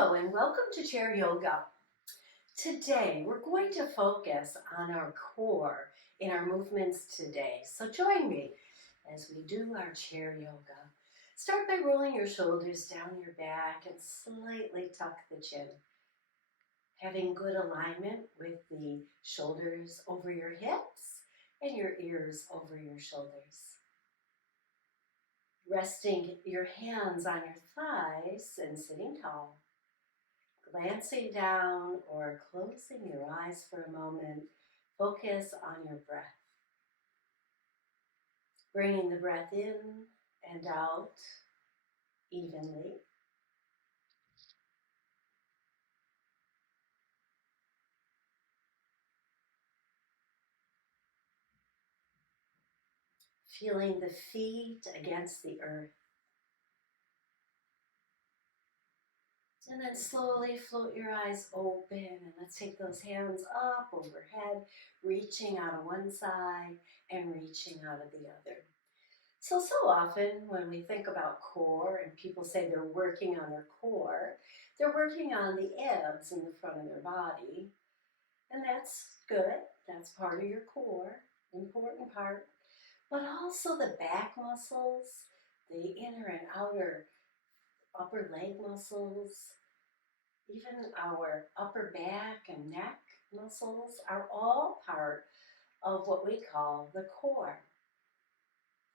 Hello and welcome to Chair Yoga. Today we're going to focus on our core in our movements today. So join me as we do our chair yoga. Start by rolling your shoulders down your back and slightly tuck the chin. Having good alignment with the shoulders over your hips and your ears over your shoulders. Resting your hands on your thighs and sitting tall. Glancing down or closing your eyes for a moment, focus on your breath. Bringing the breath in and out evenly. Feeling the feet against the earth. And then slowly float your eyes open and let's take those hands up overhead, reaching out of one side and reaching out of the other. So often when we think about core and people say they're working on their core, they're working on the abs in the front of their body. And that's good. That's part of your core, important part. But also the back muscles, the inner and outer upper leg muscles, even our upper back and neck muscles are all part of what we call the core.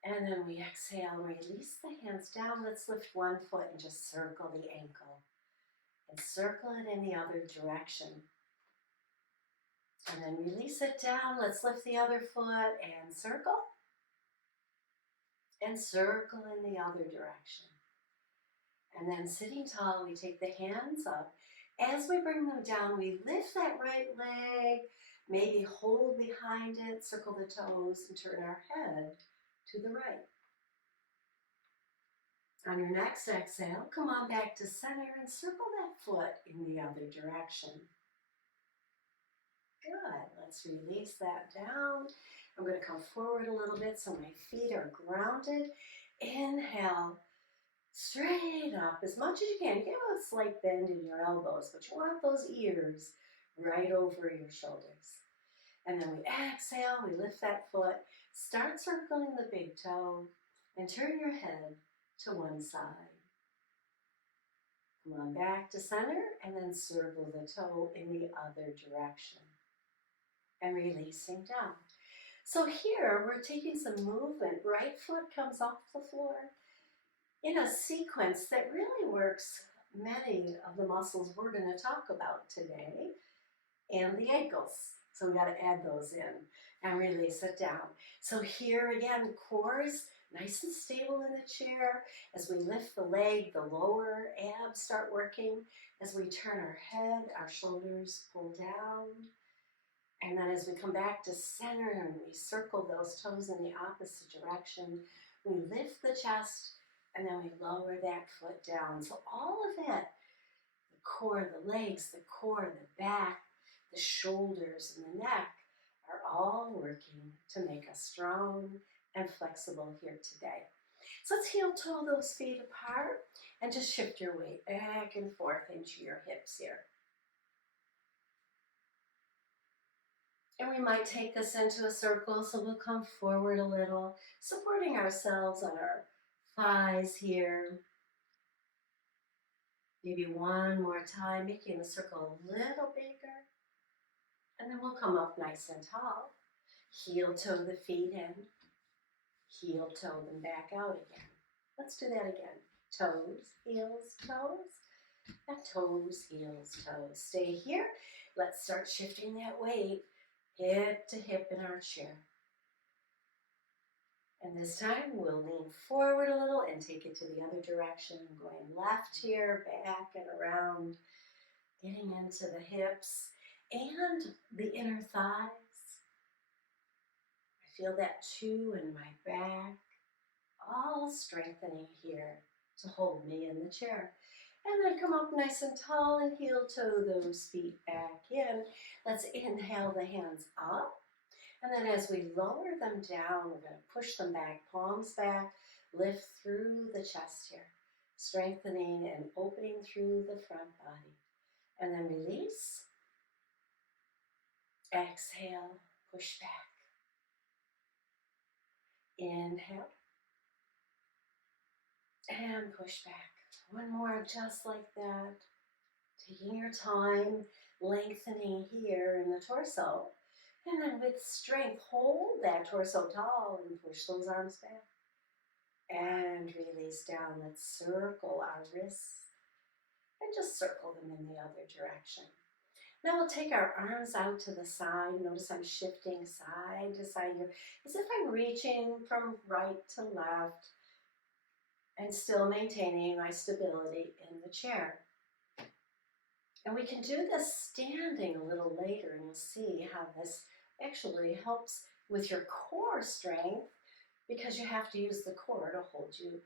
And then we exhale, release the hands down. Let's lift one foot and just circle the ankle. And circle it in the other direction. And then release it down. Let's lift the other foot and circle. And circle in the other direction. And then sitting tall, we take the hands up. As we bring them down, we lift that right leg, maybe hold behind it, circle the toes, and turn our head to the right. On your next exhale, come on back to center and circle that foot in the other direction. Good. Let's release that down. I'm going to come forward a little bit so my feet are grounded. Inhale, straight up as much as you can. You can have a slight bend in your elbows, but you want those ears right over your shoulders. And then we exhale, we lift that foot, start circling the big toe, and turn your head to one side. Come on back to center, and then circle the toe in the other direction. And releasing down. So here, we're taking some movement. Right foot comes off the floor in a sequence that really works many of the muscles we're going to talk about today, and the ankles. So we got to add those in and release it down. So here again, core is nice and stable in the chair. As we lift the leg, the lower abs start working. As we turn our head, our shoulders pull down. And then as we come back to center and we circle those toes in the opposite direction, we lift the chest and then we lower that foot down. So all of it, the core, the legs, the core, the back, the shoulders, and the neck are all working to make us strong and flexible here today. So let's heel toe those feet apart and just shift your weight back and forth into your hips here. And we might take this into a circle, so we'll come forward a little, supporting ourselves on our thighs here. Maybe one more time, making the circle a little bigger. And then we'll come up nice and tall. Heel toe the feet in. Heel toe them back out again. Let's do that again. Toes, heels, toes. And toes, heels, toes. Stay here. Let's start shifting that weight hip to hip in our chair. And this time we'll lean forward a little and take it to the other direction. Going left here, back and around. Getting into the hips and the inner thighs. I feel that too in my back. All strengthening here to hold me in the chair. And then come up nice and tall and heel toe those feet back in. Let's inhale the hands up. And then as we lower them down, we're going to push them back, palms back, lift through the chest here. strengthening and opening through the front body. And then release. Exhale, push back. Inhale. And push back. One more just like that. Taking your time, lengthening here in the torso. And then with strength, hold that torso tall and push those arms back. And release down. Let's circle our wrists. And just circle them in the other direction. Now we'll take our arms out to the side. Notice I'm shifting side to side here, as if I'm reaching from right to left and still maintaining my stability in the chair. And we can do this standing a little later, and you'll see how this actually helps with your core strength, because you have to use the core to hold you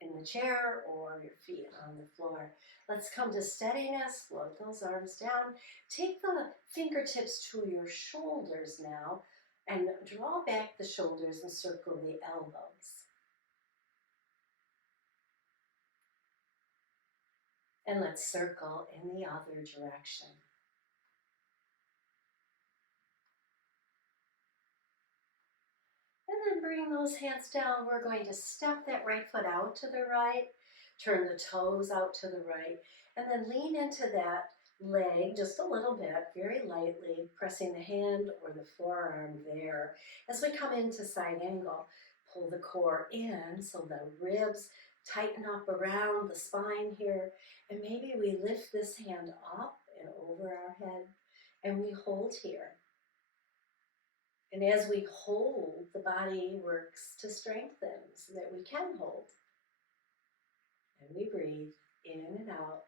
in the chair or your feet on the floor. Let's come to steadiness. Float those arms down. Take the fingertips to your shoulders now and draw back the shoulders and circle the elbows. And let's circle in the other direction. And then bring those hands down. We're going to step that right foot out to the right, turn the toes out to the right, and then lean into that leg just a little bit, very lightly, pressing the hand or the forearm there. As we come into side angle, pull the core in so the ribs tighten up around the spine here, and maybe we lift this hand up and over our head, and we hold here. And as we hold, the body works to strengthen so that we can hold. And we breathe in and out,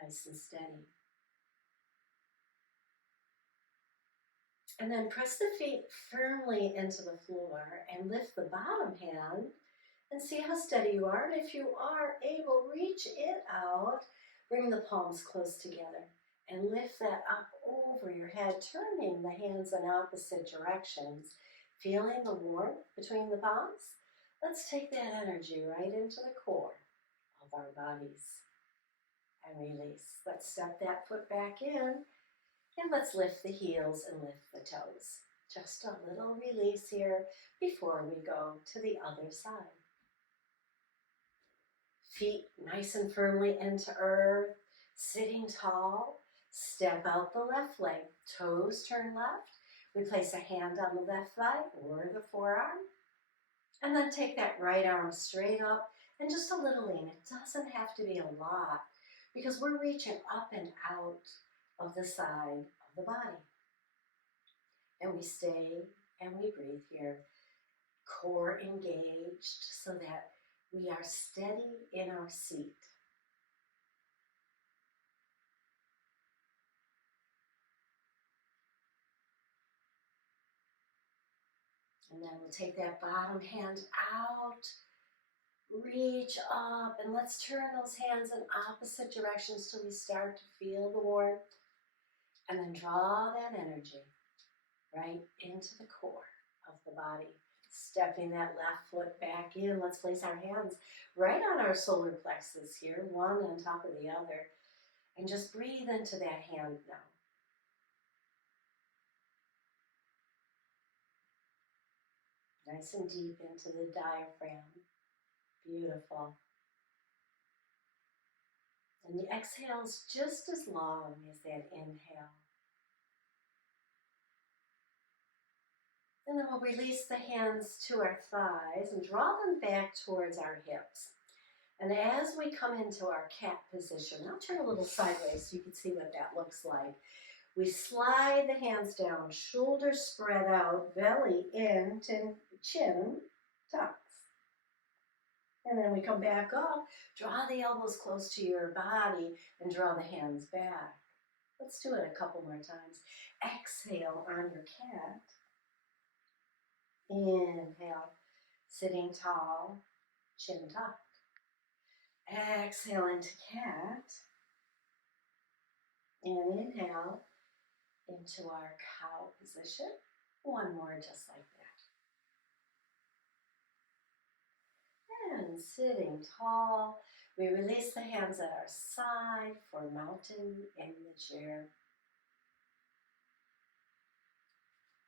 nice and steady. And then press the feet firmly into the floor and lift the bottom hand and see how steady you are. And if you are able, reach it out, bring the palms close together and lift that up over your head, turning the hands in opposite directions, feeling the warmth between the palms. Let's take that energy right into the core of our bodies and release. Let's step that foot back in. And let's lift the heels and lift the toes. Just a little release here before we go to the other side. Feet nice and firmly into earth, sitting tall. Step out the left leg, toes turn left. We place a hand on the left thigh or the forearm. And then take that right arm straight up and just a little lean. It doesn't have to be a lot because we're reaching up and out of the side of the body. And we stay and we breathe here. Core engaged so that we are steady in our seat. And then we'll take that bottom hand out, reach up, and let's turn those hands in opposite directions till we start to feel the warmth. And then draw that energy right into the core of the body. Stepping that left foot back in. Let's place our hands right on our solar plexus here, one on top of the other. And just breathe into that hand now. Nice and deep into the diaphragm. Beautiful. And the exhale's just as long as that inhale. And then we'll release the hands to our thighs and draw them back towards our hips. And as we come into our cat position, I'll turn a little sideways so you can see what that looks like. We slide the hands down, shoulders spread out, belly in, chin tucks. And then we come back up, draw the elbows close to your body and draw the hands back. Let's do it a couple more times. Exhale on your cat. Inhale, sitting tall, chin tucked. Exhale into cat. And inhale into our cow position. One more just like that. And sitting tall, we release the hands at our side for mountain in the chair.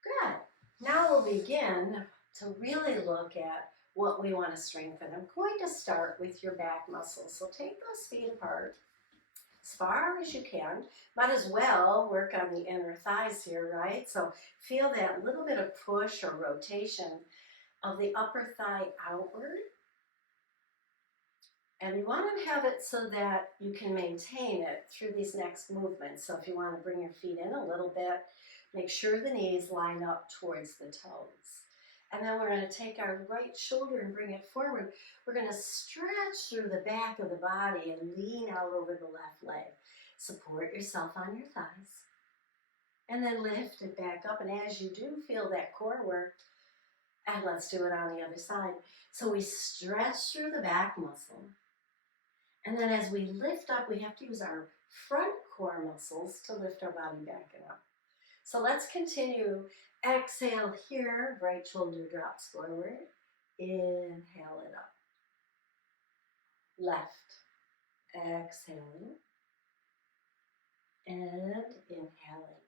Good. Now we'll begin to really look at what we want to strengthen. I'm going to start with your back muscles. So take those feet apart as far as you can. Might as well work on the inner thighs here, right? So feel that little bit of push or rotation of the upper thigh outward. And you want to have it so that you can maintain it through these next movements. So if you want to bring your feet in a little bit, make sure the knees line up towards the toes. And then we're going to take our right shoulder and bring it forward. We're going to stretch through the back of the body and lean out over the left leg. Support yourself on your thighs. And then lift it back up. And as you do, feel that core work. And let's do it on the other side. So we stretch through the back muscle. And then as we lift up, we have to use our front core muscles to lift our body back and up. So let's continue. Exhale here, right shoulder drops forward. Inhale it up. Left. Exhaling. And inhaling.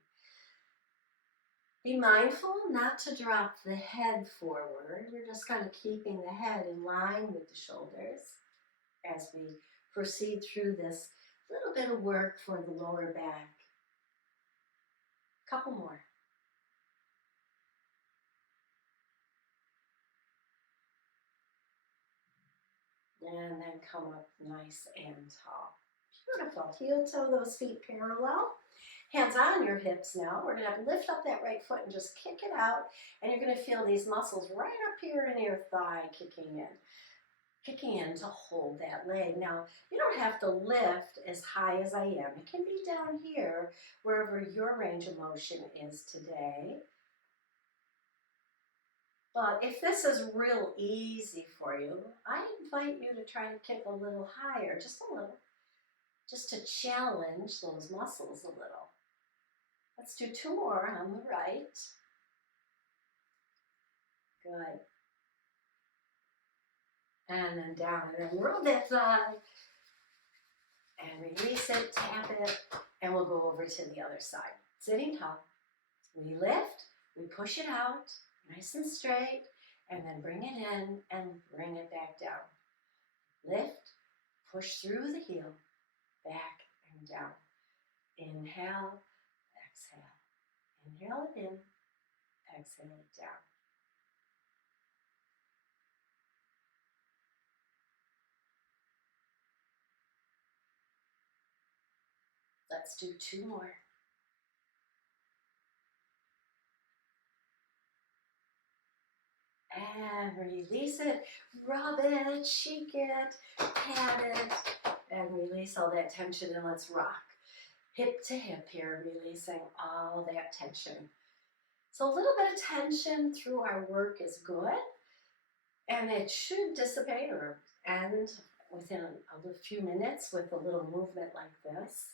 Be mindful not to drop the head forward. We're just kind of keeping the head in line with the shoulders as we proceed through this little bit of work for the lower back. Couple more. And then come up nice and tall. Beautiful. Heel toe those feet parallel. Hands on your hips now. We're going to lift up that right foot and just kick it out. And you're going to feel these muscles right up here in your thigh kicking in. Kicking in to hold that leg. Now, you don't have to lift as high as I am. It can be down here, wherever your range of motion is today. But if this is real easy for you, I invite you to try to kick a little higher, just a little, just to challenge those muscles a little. Let's do 2 more on the right. Good. And then down, and then roll that thigh, and release it, tap it, and we'll go over to the other side. Sitting tall, we lift, we push it out, nice and straight, and then bring it in and bring it back down. Lift, push through the heel, back and down. Inhale, exhale. Inhale it in, exhale it down. Let's do 2 more. And release it, rub it, shake it, pat it, and release all that tension, and let's rock. Hip to hip here, releasing all that tension. So a little bit of tension through our work is good, and it should dissipate or end within a few minutes with a little movement like this.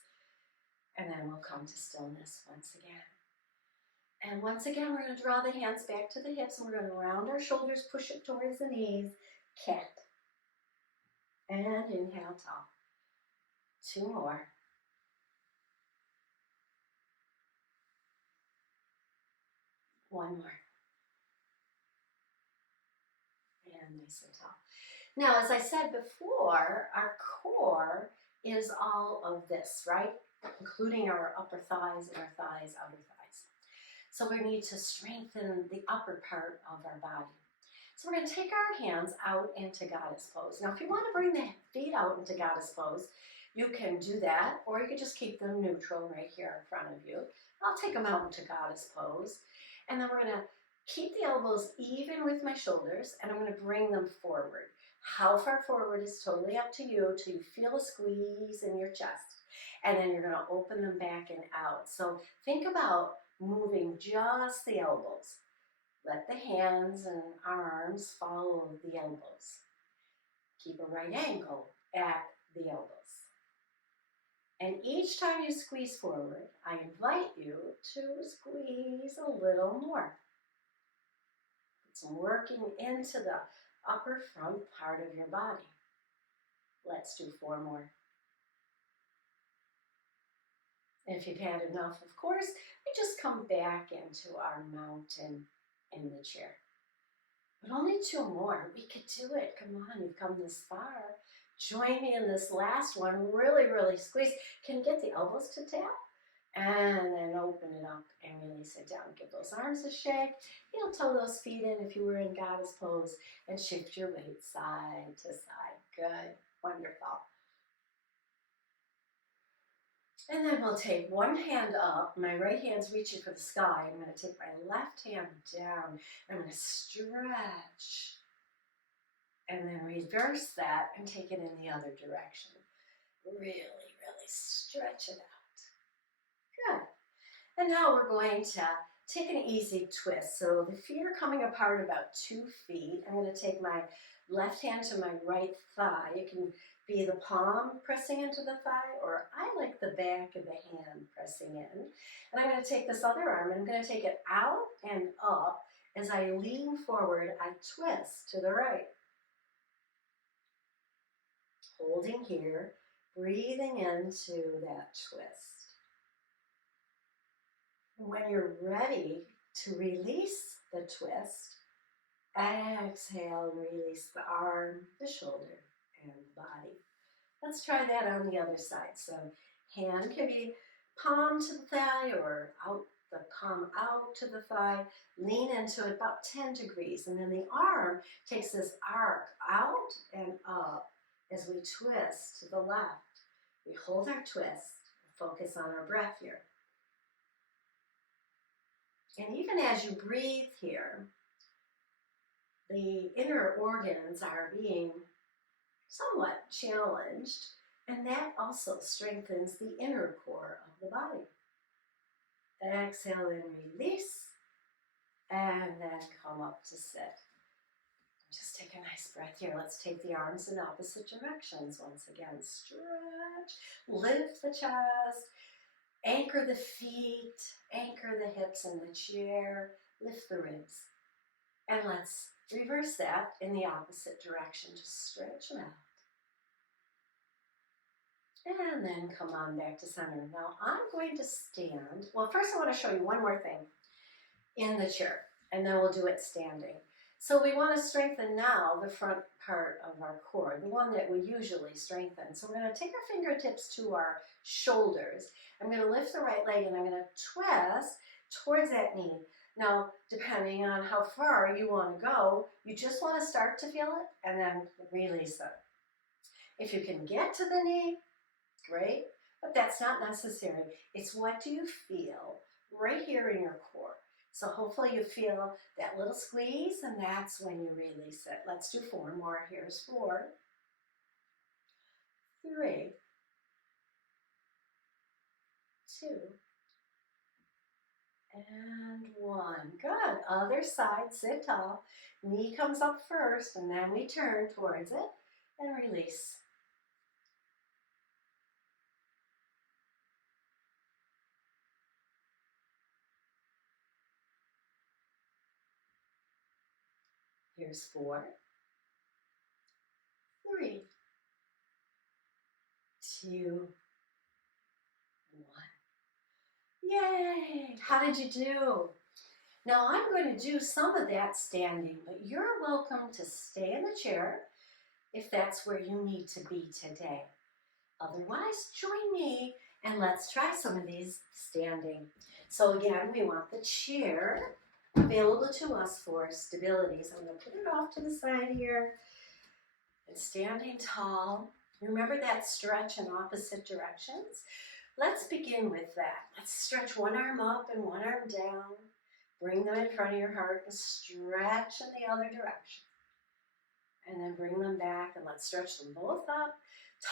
And then we'll come to stillness once again. And once again, we're going to draw the hands back to the hips, and we're going to round our shoulders, push it towards the knees, cat. And inhale, tall. 2 more. One more. And nice and tall. Now, as I said before, our core is all of this, right? Including our upper thighs, inner thighs, outer thighs. So we need to strengthen the upper part of our body. So we're going to take our hands out into goddess pose. Now, if you want to bring the feet out into goddess pose, you can do that, or you can just keep them neutral right here in front of you. I'll take them out into goddess pose. And then we're going to keep the elbows even with my shoulders, and I'm going to bring them forward. How far forward is totally up to you till you feel a squeeze in your chest. And then you're going to open them back and out. So think about moving just the elbows. Let the hands and arms follow the elbows. Keep a right angle at the elbows. And each time you squeeze forward, I invite you to squeeze a little more. It's working into the upper front part of your body. Let's do 4 more. If you've had enough, of course, we just come back into our mountain in the chair. But only 2 more. We could do it. Come on, you've come this far. Join me in this last one. Really, really squeeze. Can you get the elbows to tap? And then open it up and release it down. Give those arms a shake. Heel toe those feet in if you were in goddess pose. And shift your weight side to side. Good. Wonderful. And then we'll take one hand up. My right hand's reaching for the sky. I'm going to take my left hand down. I'm going to stretch. And then reverse that and take it in the other direction. Really, really stretch it out. Good. And now we're going to take an easy twist. So the feet are coming apart about 2 feet. I'm going to take my left hand to my right thigh. It can be the palm pressing into the thigh, or I like the back of the hand pressing in. And I'm going to take this other arm and I'm going to take it out and up. As I lean forward, I twist to the right. Holding here, breathing into that twist. When you're ready to release the twist, exhale and release the arm, the shoulder, and the body. Let's try that on the other side. So hand can be palm to the thigh or out the palm out to the thigh. Lean into it about 10 degrees. And then the arm takes this arc out and up as we twist to the left. We hold our twist, focus on our breath here. And even as you breathe here, the inner organs are being somewhat challenged, and that also strengthens the inner core of the body. Exhale and release, and then come up to sit. Just take a nice breath here. Let's take the arms in opposite directions. Once again, stretch, lift the chest, anchor the feet, anchor the hips in the chair, lift the ribs. And let's reverse that in the opposite direction. Just stretch them out. And then come on back to center. Now I'm going to stand. Well, first I want to show you one more thing in the chair, and then we'll do it standing. So we want to strengthen now the front part of our core, the one that we usually strengthen. So we're going to take our fingertips to our shoulders. I'm going to lift the right leg and I'm going to twist towards that knee. Now, depending on how far you want to go, you just want to start to feel it and then release it. If you can get to the knee, great, but that's not necessary. It's what do you feel right here in your core. So hopefully you feel that little squeeze, and that's when you release it. Let's do 4 more. Here's 4, 3, 2, and 1. Good. Other side, sit tall. Knee comes up first, and then we turn towards it and release. Here's 4, 3, 2, 1. Yay! How did you do? Now I'm going to do some of that standing, but you're welcome to stay in the chair if that's where you need to be today. Otherwise, join me and let's try some of these standing. So again, we want the chair available to us for stability. So I'm going to put it off to the side here and standing tall. Remember that stretch in opposite directions? Let's begin with that. Let's stretch one arm up and one arm down. Bring them in front of your heart and stretch in the other direction. And then bring them back and let's stretch them both up.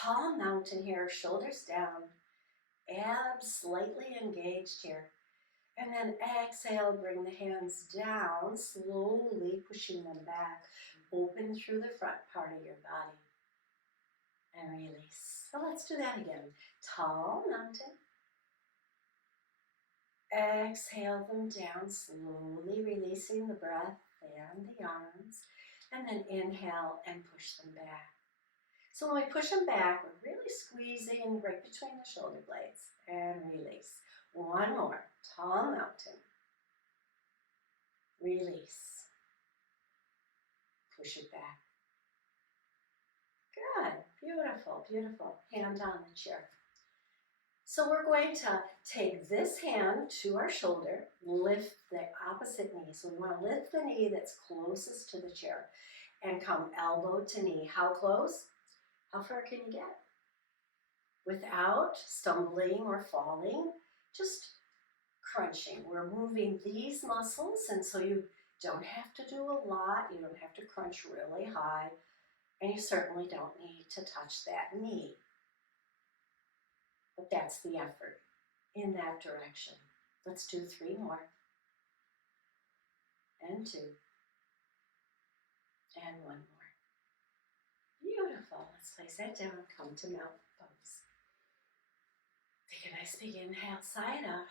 Tall mountain here, shoulders down. Abs slightly engaged here. And then exhale, bring the hands down, slowly pushing them back. Open through the front part of your body. And release. So let's do that again. Tall mountain. Exhale them down, slowly releasing the breath and the arms. And then inhale and push them back. So when we push them back, we're really squeezing right between the shoulder blades and release. One more, tall mountain. Release. Push it back. Good, beautiful, beautiful. Hand on the chair. So we're going to take this hand to our shoulder, lift the opposite knee. So we want to lift the knee that's closest to the chair and come elbow to knee. How close? How far can you get? Without stumbling or falling, just crunching. We're moving these muscles, and so you don't have to do a lot. You don't have to crunch really high, and you certainly don't need to touch that knee. But that's the effort in that direction. Let's do 3 more. And 2. And 1 more. Beautiful. Let's place that down. Come to mountain pose. Take a nice big inhale, side out.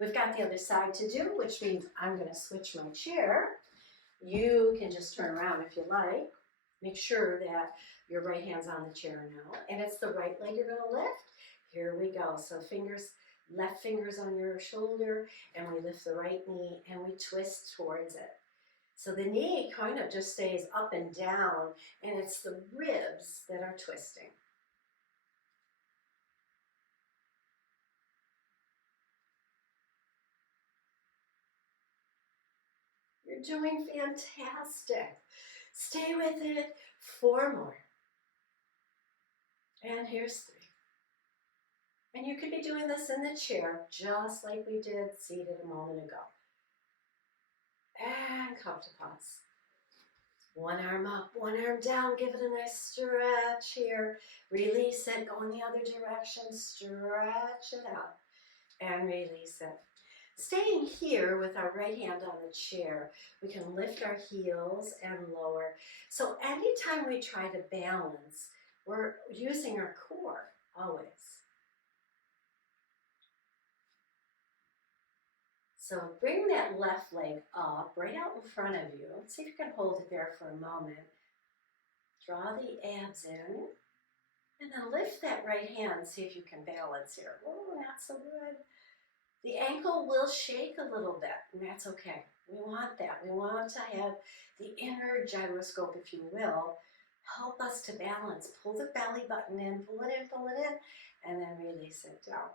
We've got the other side to do, which means I'm going to switch my chair. You can just turn around if you like. Make sure that your right hand's on the chair now, and it's the right leg you're going to lift. Here we go. So fingers, left fingers on your shoulder, and we lift the right knee, and we twist towards it. So the knee kind of just stays up and down, and it's the ribs that are twisting. You're doing fantastic. Stay with it. 4 more. And here's 3. And you could be doing this in the chair, just like we did seated a moment ago. And come to pause. 1 arm up, 1 arm down. Give it a nice stretch here. Release it. Go in the other direction. Stretch it out. And release it. Staying here with our right hand on the chair, we can lift our heels and lower. So anytime we try to balance, we're using our core, always. So bring that left leg up, right out in front of you. Let's see if you can hold it there for a moment. Draw the abs in, and then lift that right hand. See if you can balance here. Oh, not so good. The ankle will shake a little bit, and that's okay. We want that. We want to have the inner gyroscope, if you will, help us to balance. Pull the belly button in, pull it in, and then release it down.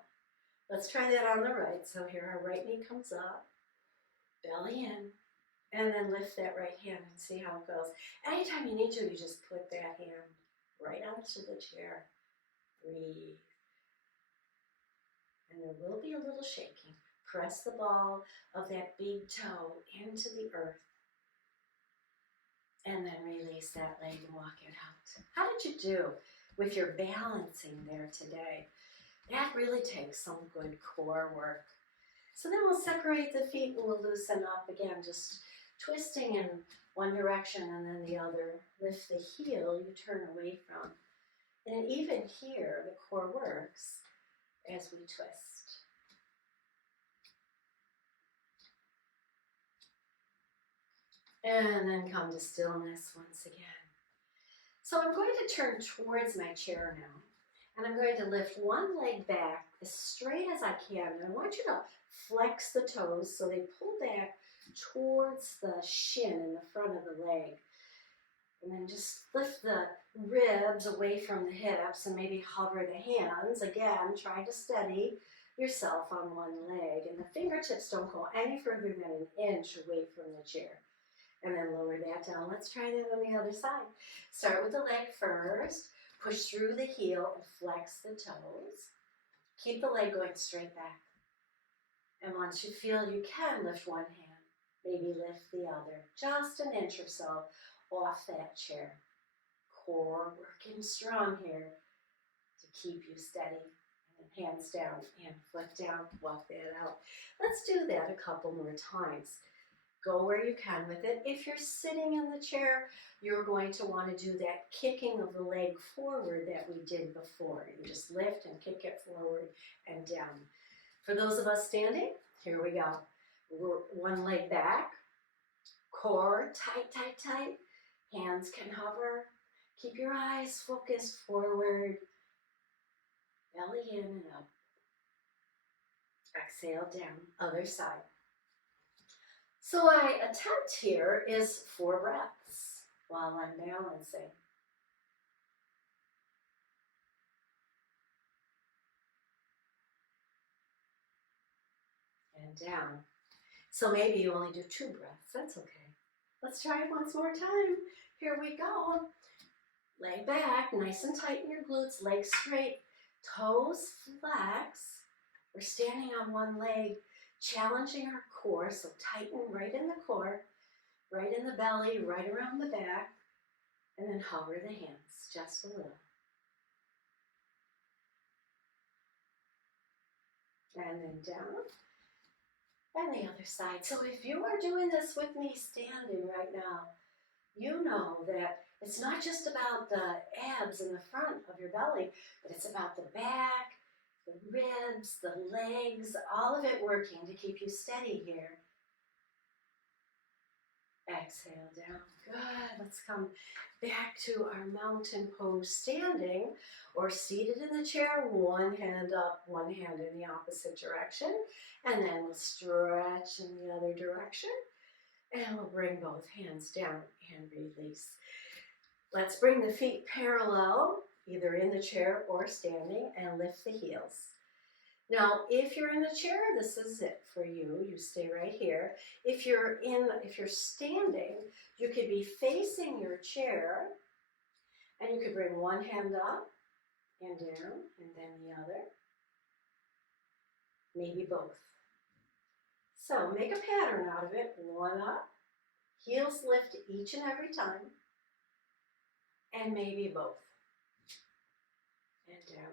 Let's try that on the right. So here our right knee comes up, belly in, and then lift that right hand and see how it goes. Anytime you need to, you just put that hand right onto the chair. Breathe. And there will be a little shaking. Press the ball of that big toe into the earth. And then release that leg and walk it out. How did you do with your balancing there today? That really takes some good core work. So then we'll separate the feet and we'll loosen up again, just twisting in one direction and then the other. Lift the heel you turn away from. And even here, the core works as we twist. And then come to stillness once again. So I'm going to turn towards my chair now. And I'm going to lift one leg back as straight as I can. And I want you to flex the toes so they pull back towards the shin in the front of the leg. And then just lift the ribs away from the hips and maybe hover the hands. Again, try to steady yourself on one leg. And the fingertips don't go any further than an inch away from the chair. And then lower that down. Let's try that on the other side. Start with the leg first. Push through the heel and flex the toes. Keep the leg going straight back. And once you feel you can, lift one hand. Maybe lift the other. Just an inch or so off that chair. Core working strong here to keep you steady. And then hands down and foot down. Walk that out. Let's do that a couple more times. Go where you can with it. If you're sitting in the chair, you're going to want to do that kicking of the leg forward that we did before. You just lift and kick it forward and down. For those of us standing, here we go. We're one leg back, Core tight, tight, tight. Hands can hover. Keep your eyes focused forward. Belly in and up. Exhale down. Other side. So my attempt here is 4 breaths while I'm balancing. And down. So maybe you only do 2 breaths. That's okay. Let's try it once more time. Here we go. Lay back, nice and tight in your glutes, legs straight, toes flex. We're standing on one leg, challenging our core, so tighten right in the core, right in the belly, right around the back, and then hover the hands just a little. And then down, and the other side. So if you are doing this with me standing right now, you know that it's not just about the abs in the front of your belly, but it's about the back, the ribs, the legs, all of it working to keep you steady here. Exhale down. Good. Let's come back to our mountain pose standing or seated in the chair, one hand up, one hand in the opposite direction, and then we'll stretch in the other direction, and we'll bring both hands down and release. Let's bring the feet parallel, either in the chair or standing, and lift the heels. Now, if you're in the chair, this is it for you. You stay right here. If you're standing, you could be facing your chair, and you could bring one hand up and down, and then the other. Maybe both. So make a pattern out of it. One up, heels lift each and every time, and maybe both. And down.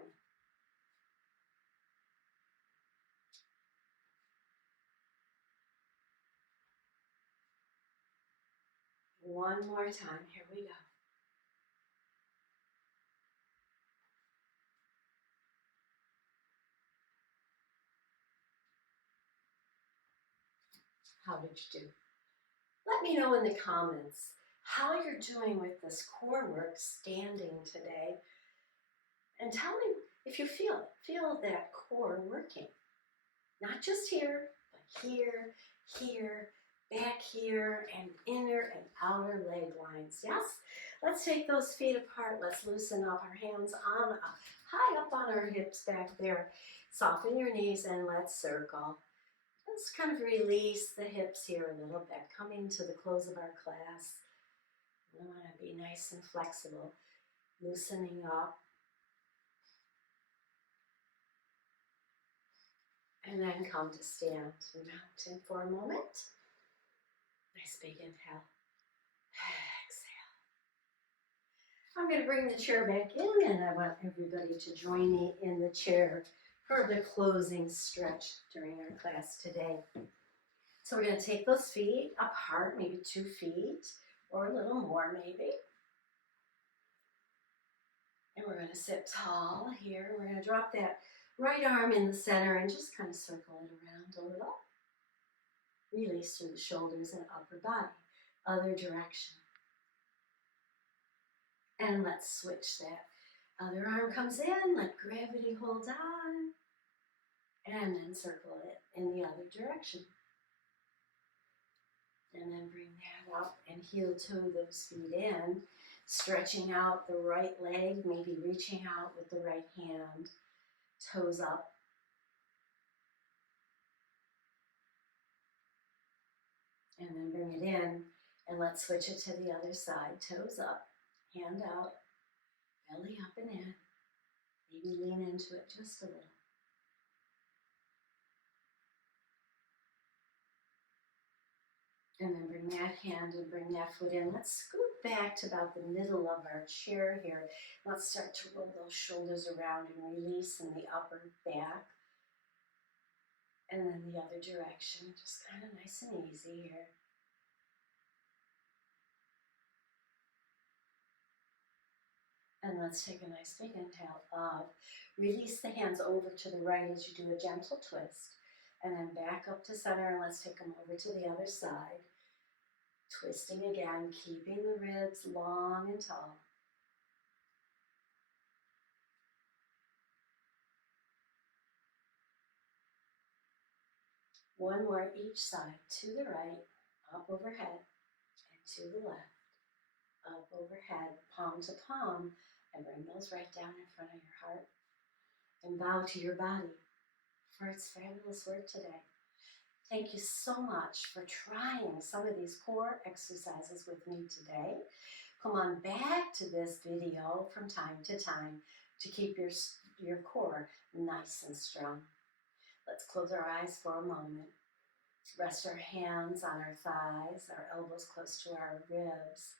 One more time. Here we go. How did you do? Let me know in the comments how you're doing with this core work standing today. And tell me if you feel that core working. Not just here, but here, here, back here, and inner and outer leg lines. Yes? Let's take those feet apart. Let's loosen up our hands on high up on our hips back there. Soften your knees and let's circle. Let's kind of release the hips here a little bit, coming to the close of our class. We want to be nice and flexible, loosening up. And then come to stand mountain for a moment. Nice big inhale. Exhale. I'm going to bring the chair back in, and I want everybody to join me in the chair for the closing stretch during our class today. So we're going to take those feet apart, maybe 2 feet, or a little more maybe. And we're going to sit tall here. We're going to drop that right arm in the center and just kind of circle it around a little. Release through the shoulders and upper body. Other direction. And let's switch that. Other arm comes in, let gravity hold on. And then circle it in the other direction. And then bring that up and heel toe those feet in. Stretching out the right leg, maybe reaching out with the right hand. Toes up. And then bring it in. And let's switch it to the other side. Toes up, hand out, belly up and in. Maybe lean into it just a little. And then bring that hand and bring that foot in. Let's scoot back to about the middle of our chair here. Let's start to roll those shoulders around and release in the upper back. And then the other direction, just kind of nice and easy here. And let's take a nice big inhale up. Release the hands over to the right as you do a gentle twist. And then back up to center, and let's take them over to the other side. Twisting again, keeping the ribs long and tall. One more each side, to the right, up overhead, and to the left, up overhead, palm to palm, and bring those right down in front of your heart. And bow to your body for its fabulous work today. Thank you so much for trying some of these core exercises with me today. Come on back to this video from time to time to keep your core nice and strong. Let's close our eyes for a moment. Rest our hands on our thighs, our elbows close to our ribs.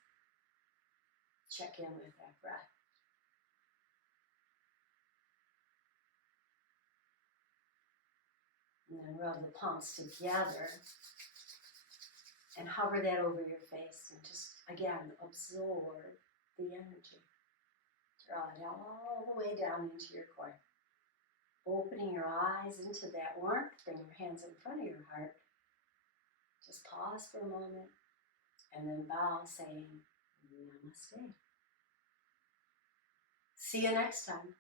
Check in with that breath. And then rub the palms together and hover that over your face and just, again, absorb the energy. Draw it all the way down into your core. Opening your eyes into that warmth, bring your hands in front of your heart. Just pause for a moment and then bow, saying, Namaste. See you next time.